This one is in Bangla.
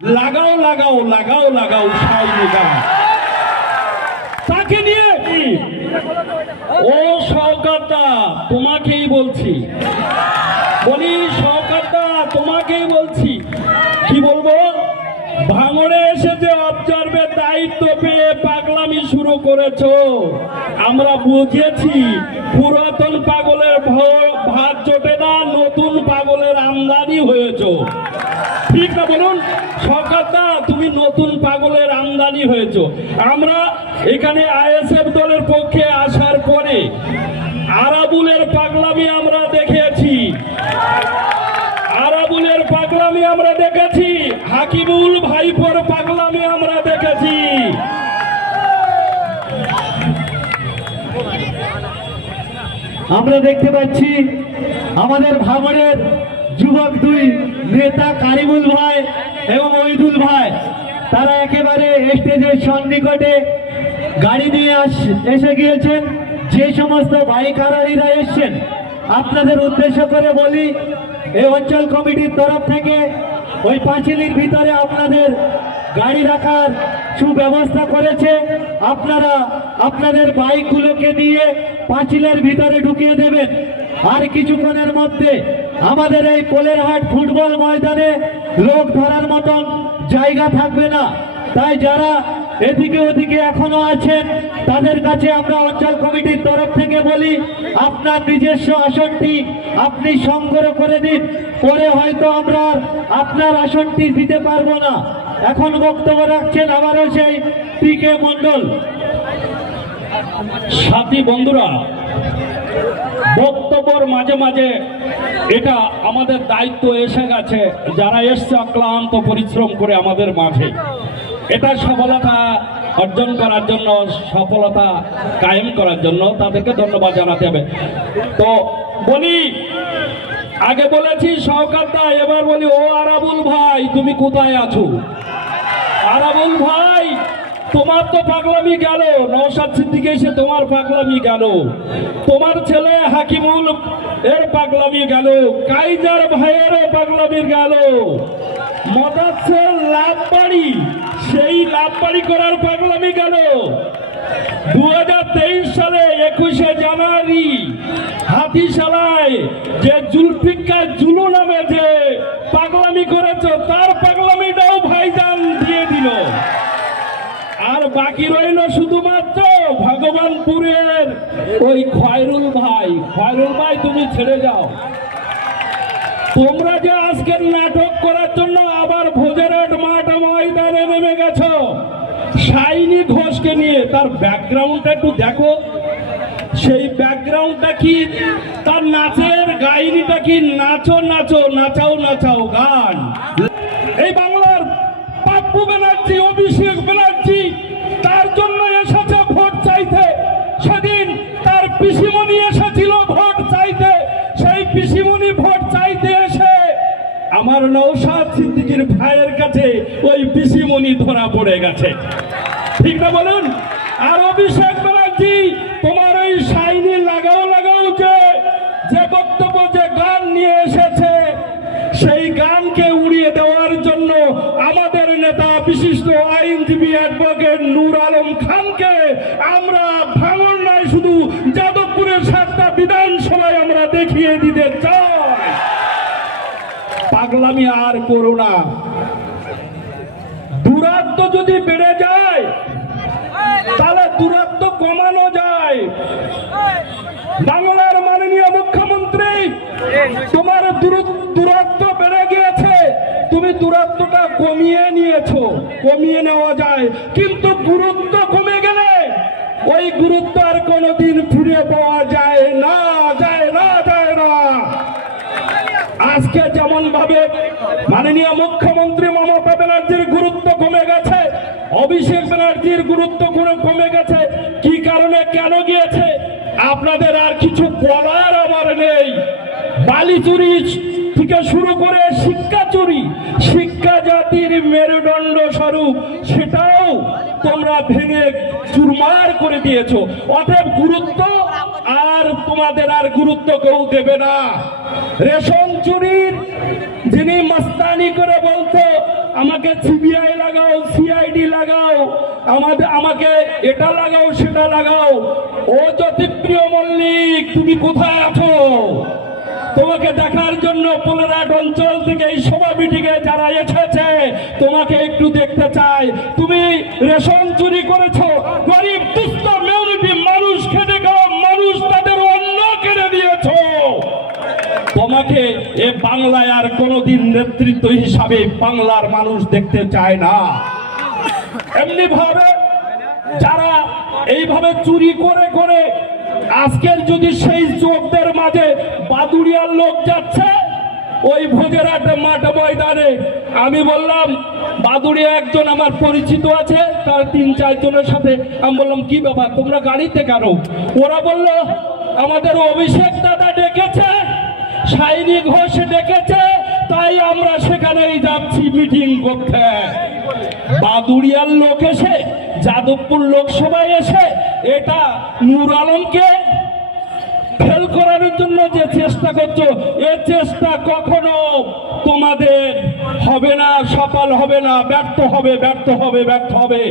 লাগাও লাগাও লাগাও লাগাও সাইনি গাছ তাকে নিয়ে? ও সৌকাতা তোমাকেই বলছি। বলি সৌকাতা তোমাকেই বলছি। কি বলব? ভাঙড়ে এসে যে অবজার্ভের দায়িত্ব পেয়ে পাগলামি শুরু করেছ, আমরা বুঝেছি পুরাতন পাগলের ভাত জোটে না, নতুন পাগলের আমদানি হয়েছো ঠিক না বলুন সরকারদা তুমি নতুন আমদানি হয়েছো। আমরা এখানে আইএসএফ দলের পক্ষে আসার পরে আরাবুলের পাগলামি আমরা দেখেছি। আরাবুলের পাগলামি আমরা দেখেছি। হাকিমুল ভাইপোর পাগলামি আমরা দেখেছি। আমরা দেখতে পাচ্ছি আমাদের ভাঙড়ের যুবক দুই নেতা কারিমুল ভাই এবং ওইদুল ভাই, তারা স্টেজের সন্নিকটে গাড়ি নিয়ে আস- এসে গিয়েছেন। যে সমস্ত বাইক আরোহীরা এসছেন, আপনাদের উদ্দেশ্য করে বলি এই অঞ্চল কমিটির তরফ থেকে ওই পাঁচিলির ভিতরে আপনাদের গাড়ি রাখার সুব্যবস্থা করেছে। আপনারা আপনাদের বাইকগুলোকে নিয়ে পাঁচিলের ভিতরে ঢুকিয়ে দেবেন। আর কিছুক্ষণের মধ্যে আমাদের এই পোলেরহাট ফুটবল ময়দানে লোক ধরার মতন জায়গা থাকবে না। তাই যারা এদিকে ওদিকে এখনও আছেন, তাদের কাছে আমরা অঞ্চল কমিটির তরফ থেকে বলি, আপনার নিজস্ব আসনটি আপনি সংগ্রহ করে দিন, পরে হয়তো আমরা আপনার আসনটি দিতে পারব না। এখন বক্তব্য রাখছেন আবারও সেই পি কে মন্ডল সাথী বন্ধুরা, বক্তব্যর মাঝে মাঝে এটা আমাদের দায়িত্ব এসে গেছে, যারা এসছে অক্লান্ত পরিশ্রম করে আমাদের মাঝে। এটা সফলতা অর্জন করার জন্য, সফলতা কায়েম করার জন্য তাদেরকে ধন্যবাদ জানাতে হবে। তো বলি, আগে বলেছি সহকারদা এবার বলি, ও আরাবুল ভাই, তুমি কোথায় আছো? আরাবুল ভাই, তোমার তো পাগলামি গেল নৌসাদ সিদ্দিকে এসে তোমার পাগলামি গেল। তোমার ছেলে হাকিমুল এর পাগলামি গেল, কাইজার ভাইয়েরও পাগলামি গেল। মদাসের লাভ বাড়ি সেই লাভ বাড়ি করার পাগলামি গেল দু হাজার তেইশ সালে একুশে জানুয়ারি, হাতিশালায় যে জুলফিকার জুলু নামে যে পাগলামি করেছ, তার পাগলামিটাও ভাইজান দিয়ে দিল। আর বাকি রইল শুধুমাত্র ভগবানপুরের ওই খয়রুল ভাই। খয়রুল ভাই, তুমি ছেড়ে যাও। তোমরা যে আজকের নাটক করার জন্য আবার ভোজেরহাট মাঠ ময়দানে নেমে গেছো শাইনি ঘোষকে নিয়ে তার ব্যাকগ্রাউন্ডটা একটু দেখো। সেই ব্যাকগ্রাউন্ডটা কি? তার নাচের গাইনিটা কি? নাচো নাচো, নাচাও নাচাও গান। এই বাংলার পাপ্পু ব্যানার্জি, অভিষেক ব্যানার্জি তার জন্য এসেছে ভোট চাইতে। সেদিন তার পিসিমণি এসেছিল ভোট চাইতে। সেই পিসিমণি ভোট চাইতে এসে আমার নৌসাদ সিদ্দিকির ভাইয়ের কাছে ওই পিসিমণি ধরা পড়ে গেছে। ঠিক না বলুন? আর অভিষেক ব্যানার্জি, তোমার ওই সাইনি লাগাও লাগাও যে যে বক্তব্য, যে গান নিয়ে এসেছে, সেই গানকে উড়িয়ে দেওয়ার জন্য আমাদের নেতা, বিশিষ্ট আইনজীবী অ্যাডভোকেট নূর আলম খানকে আমরা ভাঙন নয় শুধু যাদবপুরের সাতটা বিধানসভায় আমরা দেখিয়ে দিতে চাই। পাগলামি আর করো না। দূরত্ব যদি বেড়ে যায় তাহলে দূরত্ব কমানো যায়। বাংলার মাননীয় মুখ্যমন্ত্রী, তোমার দূরত্ব বেড়ে গিয়েছে। তুমি দূরত্বটা কমিয়ে নিয়েছো, কমিয়ে নেওয়া যায়। কিন্তু গুরুত্ব কমে গেলে ওই গুরুত্ব আর কোনোদিন ফিরে পাওয়া যায় না যায় না যায় না। আজকে যেমন ভাবে মাননীয় মুখ্যমন্ত্রী মমতা ব্যানার্জির গুরুত্ব অভিষেক ব্যানার্জির গুরুত্ব কোনো- কমে গেছে? কি কারণে কেন গিয়েছে? আপনাদের আর কিছু বলার আমার নেই। বালি চুরি থেকে শুরু করে শিক্ষা চুরি, শিক্ষা জাতির মেরুদণ্ড স্বরূপ, সেটাও তোমরা ভেঙে চুরমার করে দিয়েছ। অতএব গুরুত্ব আর তোমাদের আর গুরুত্ব কেউ দেবে না। রেশন চুরির যিনি মাস্তানি করে বলতো, আমাকে সিবিআই লাগাও, সিআইডি লাগাও, আমাদের, আমাকে এটা লাগাও, সেটা লাগাও। ও জ্যোতিপ্রিয় মল্লিক, তুমি কোথায় আছো? তোমাকে দেখার জন্য পোলেরাট অঞ্চল থেকে এই সভা মিটিংয়ে যারা এসেছে, তোমাকে একটু দেখতে চাই। তুমি রেশন চুরি করেছ গরিব দুস্থ মেয়রিটি মানুষ খেটে খাওয়া মানুষ তাদের অন্ন কেড়ে দিয়েছ তোমাকে এ বাংলায় আর কোনোদিন নেতৃত্ব হিসাবে বাংলার মানুষ দেখতে চায় না। এমনি ভাবে যারা এইভাবে চুরি করে করে আজকের যদি সেই চোখদের মাঝে বাদুড়িয়ার লোক যাচ্ছে, ওই ভোজেরহাট মাঠ ময়দানে, আমি বললাম, বাদুড়িয়া একজন আমার পরিচিত আছে, তার তিন চারজনের সাথে। আমি বললাম, কি ব্যাপার, তোমরা গাড়িতে কেন? ওরা বলল, আমাদের অভিষেক দাদা ডেকেছে। সাইনি ঘোষ ডেকেছে, তাই আমরা সেখানেই যাচ্ছি মিটিং করতে। বাদুড়িয়ার লোক এসে, যাদবপুর লোকসভায় এসে, এটা নূর আলমকে ফেল করার জন্য যে চেষ্টা করছ, এ চেষ্টা কখনো তোমাদের হবে না, সফল হবে না, ব্যর্থ হবে ব্যর্থ হবে ব্যর্থ হবে।